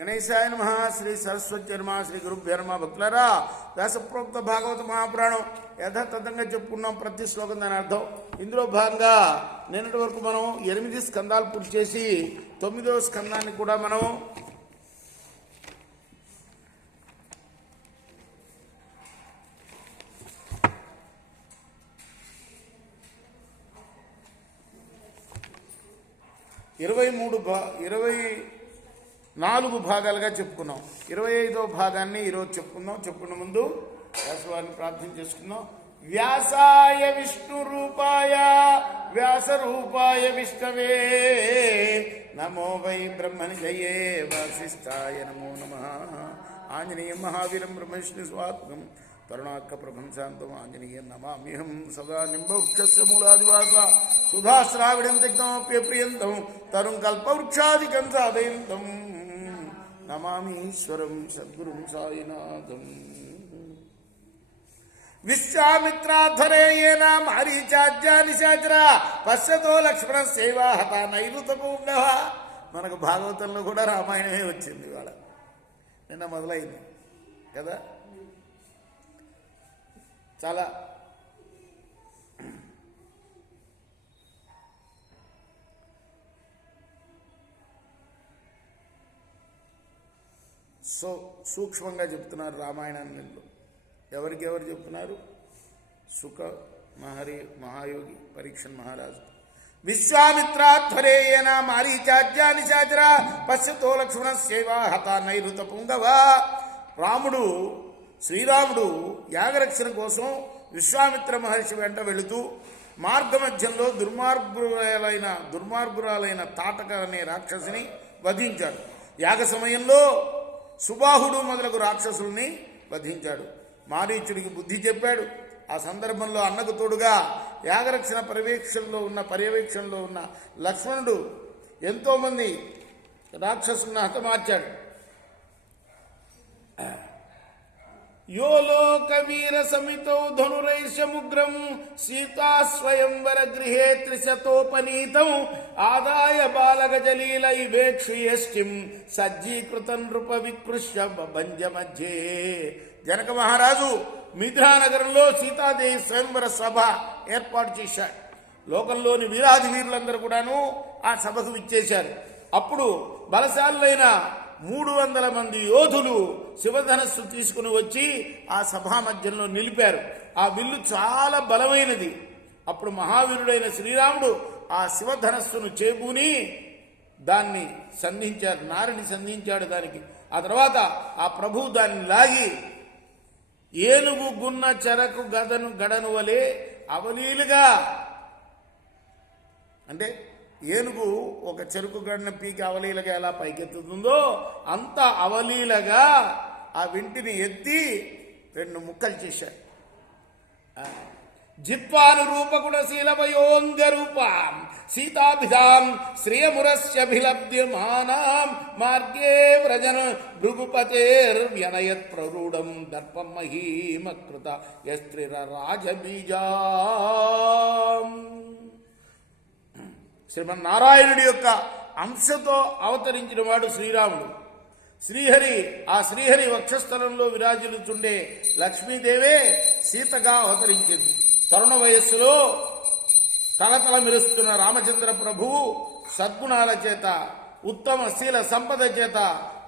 గణేశాయ నమః. శ్రీ సరస్వతి నమః. శ్రీ గురుభ్యో నమః. భక్తులారా, వ్యాసప్రోక్త భాగవత మహాపురాణం యథాతథంగా చెప్పుకున్నాం. ప్రతి శ్లోకం దాని అర్థం. ఇందులో భాగంగా నిన్నటి వరకు మనం 8 స్కందాలు పూర్తి చేసి 9వ స్కందాన్ని కూడా మనం ఇరవై 4 భాగాలుగా చెప్పుకున్నాం. 25వ భాగాన్ని ఈరోజు చెప్పుకున్నాం. చెప్పుకున్న ముందు వ్యాసవారిని ప్రార్థన చేసుకున్నాం. వ్యాసాయ విష్ణు రూపాయ వ్యాస రూపాయ విష్ణవే నమో వై బ్రహ్మనిజయే వాసిష్ఠాయ నమో నమః. ఆంజనేయం మహావీరం బ్రహ్మవిష్ణు స్వాత్మం కరుణాక ప్రభంశాంతం ఆంజనేయం నమామ్యహం. సదా నింబవృక్షస్య మూలాదివాస సుధాశ్రావిడం తిగ్నమప్యప్రియంతం తరుం కల్పవృక్షాదికం సాధయంతం నమామీశ్వరం సద్గురుం సాయినాథం. విశ్వామిత్రాధరేయేన మారీచాజ్యానిశాచర పశ్యతో లక్ష్మణ సేవా హత నైరుతపూండవ. మనకు భాగవతంలో కూడా రామాయణమే వచ్చింది. ఇవాళ నిన్న మొదలైంది కదా. చాలా సూక్ష్మంగా చెప్తున్నారు రామాయణంలో. ఎవరికి ఎవరు చెప్తున్నారు? సుఖ మహాయోగి పరీక్షన్ మహారాజు. విశ్వామిత్రాధ్వరేయేన మారీచాజ్యానిశాచర పశ్యతో లక్ష్మణ సేవా హత నైరుత పుంగవ. శ్రీరాముడు యాగరక్షణ కోసం విశ్వామిత్ర మహర్షి వెంట వెళుతూ మార్గమధ్యంలో దుర్మార్గురాలైన తాటక అనే రాక్షసిని వధించాడు. యాగ సమయంలో సుబాహుడు మొదలగు రాక్షసుల్ని వధించాడు. మారీచుడికి బుద్ధి చెప్పాడు. ఆ సందర్భంలో అన్నకు తోడుగా యాగరక్షణ పర్యవేక్షణలో ఉన్న లక్ష్మణుడు ఎంతోమంది రాక్షసులను హతమార్చాడు. యో లోక వీర సమితో ధనురైషముగ్రం సీతా స్వయంవర గృహే త్రిశతోపనీతం ఆదాయ బాలగజలీల ఇవేక్షుయష్టిం సజ్జీకృత నృప వికృష్య భంజ మధ్యే. జనక మహారాజు మిథిలానగరంలో సీతాదేవి స్వయంవర సభ ఏర్పాటు చేశాడు. లోకంలోని వీరాది వీరులందరూ కూడాను ఆ సభకు విచ్చేశారు. అప్పుడు బలశాలులైన 300 మంది యోధులు శివధనస్సు తీసుకుని వచ్చి ఆ సభా మధ్యంలో నిలిపారు. ఆ విల్లు చాలా బలమైనది. అప్పుడు మహావీరుడైన శ్రీరాముడు ఆ శివధనస్సును చేబూని దాన్ని సంధించాడు. నారిని సంధించాడు దానికి. ఆ తర్వాత ఆ ప్రభువు దాన్ని లాగి ఏనుగు గున్న చెరకు గడను వలె అవలీలుగా, అంటే ఏనుగు ఒక చెరుకు గడిన పీకి అవలీలగా ఎలా పైకెత్తుతుందో అంత అవలీలగా ఆ వింటిని ఎత్తి 2 ముక్కలు చేశాడు. జిత్వాను రూపగుణశీలమయోంగ రూపాం సీతాభిధాం శ్రియమురస్యభిలభ్యమానాం మార్గే వ్రజన భృగుపతేర్వ్యనయత్ ప్రరూఢం దర్పం మహీమకృత యస్త్రిర రాజబీజాం. శ్రీమన్నారాయణుడి యొక్క అంశతో అవతరించిన వాడు శ్రీరాముడు. ఆ శ్రీహరి వక్షస్థలంలో విరాజిల్లుతుండే లక్ష్మీదేవే సీతగా అవతరించింది. తరుణ వయస్సులో తలతల మెరుస్తున్న రామచంద్ర ప్రభువు సద్గుణాల చేత, ఉత్తమ శీల సంపద చేత,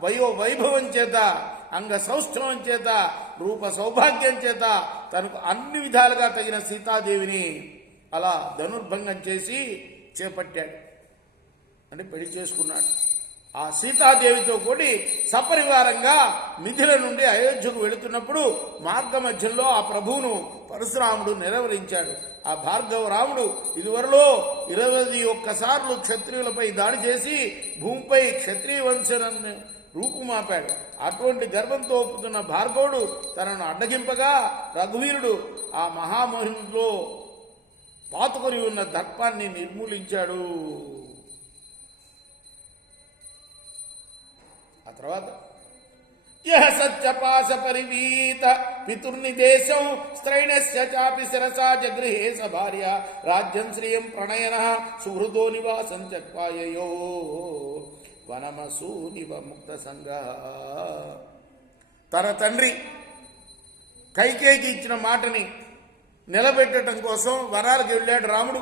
వైభవం చేత, అంగ సౌష్ఠవం చేత, రూప సౌభాగ్యం చేత తనకు అన్ని విధాలుగా తగిన సీతాదేవిని అలా ధనుర్భంగం చేసి చేపట్టాడు. అంటే పెళ్లి చేసుకున్నాడు. ఆ సీతాదేవితో కూడి సపరివారంగా మిథిల నుండి అయోధ్యకు వెళుతున్నప్పుడు మార్గ మధ్యంలో ఆ ప్రభువును పరశురాముడు నిరవరించాడు. ఆ భార్గవ రాముడు ఇదివరలో 21 సార్లు క్షత్రియులపై దాడి చేసి భూమిపై క్షత్రియ వంశాన్ని రూపుమాపాడు. అటువంటి గర్వంతో ఒప్పుతున్న భార్గవుడు తనను అడ్డగింపగా రఘువీరుడు ఆ మహామహిమలో పాతుకొని ఉన్న దర్పాన్ని నిర్మూలించాడు. ఆ తర్వాత యః సత్యపాశ పరివీత పితుర్నిదేశం స్త్రైణస్య చాపి శిరసా జగృహే సభార్య రాజ్యం శ్రియం ప్రణయన సుహృదో నివాసం చక్వాయయో వనమసూనివ ముక్త సంగ. తన తండ్రి కైకేయికి ఇచ్చిన మాటని నిలబెట్టడం కోసం వనాలకు వెళ్ళాడు రాముడు.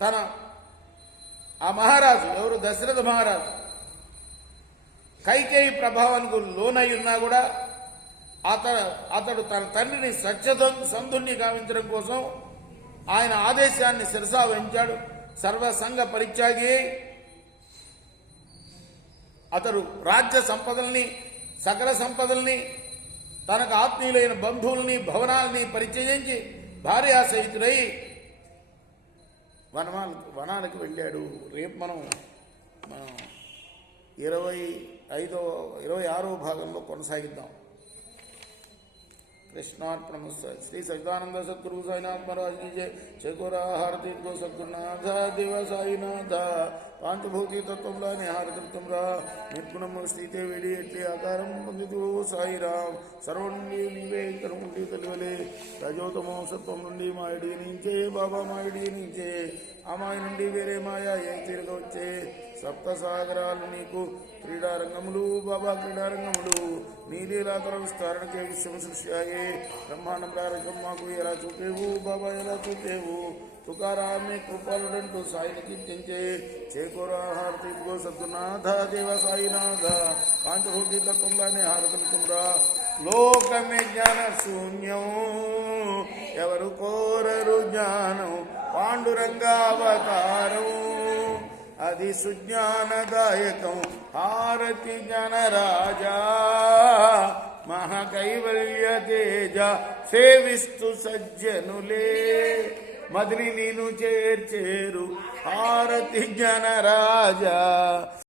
తన ఆ మహారాజు ఎవరు, దశరథ మహారాజు, కైకేయి ప్రభావానికి లోనై ఉన్నా కూడా అతడు తన తండ్రిని సంధుణ్ణి గావించడం కోసం ఆయన ఆదేశాన్ని శిరసా వహించాడు. సర్వసంగ పరిత్యాగి అతడు రాజ్య సంపదల్ని, సకల సంపదల్ని, తనకు ఆత్మీయులైన బంధువుల్ని, భవనాల్ని పరిచయించి భార్యాసహితుడై వనానికి వెళ్ళాడు. రేపు మనం 26వ భాగంలో కొనసాగిద్దాం. कृष्णार्पणमस्तु. श्री सच्चिदानंद सद्गुरु साईनाथ महाराज की जय. चकोरा हारती को सद्गुरुनाथ देव साईनाथ पांचभूति तत्वंला निहारतुम्रा निर्गुणम स्थिते वेडी एट्ली आकारम పొందిదు సాయిరామ్. సర్వం నీవే కరుణి తల్లివలే రజోతమో సత్వం నుండి మాయడి నుంచే బాబా మాయడి నుంచే ఆ మాయ నుండి వేరే మాయా ఏం తిరగవచ్చే. సప్త సాగరాలు నీకు క్రీడారంగములు బాబా క్రీడారంగములు. నీలీలాతర విస్తారణకే విశ్వం సృష్ట్యాయే బ్రహ్మాండం ప్రారంభం మాకు ఎలా చూపేవు బాబా ఎలా చూపేవు. తుకారామే కృపాలుడంటూ సాయిని కీర్తించే చేకూరా హారతి గో సద్గునాథ దేవ సాయినాథ పాంచభూతి తత్వంలానే హారతులుతుందా. లోకమే జ్ఞాన శూన్యం ఎవరు కోరరు జ్ఞానం పాండురంగావతారం అది సుజ్ఞానదాయకం హారతి జ్ఞానరాజా మహాకైవల్య తేజ సేవిస్తు సజ్జనులే మదిని నీను చేర్చేరు హారతి జ్ఞానరాజా.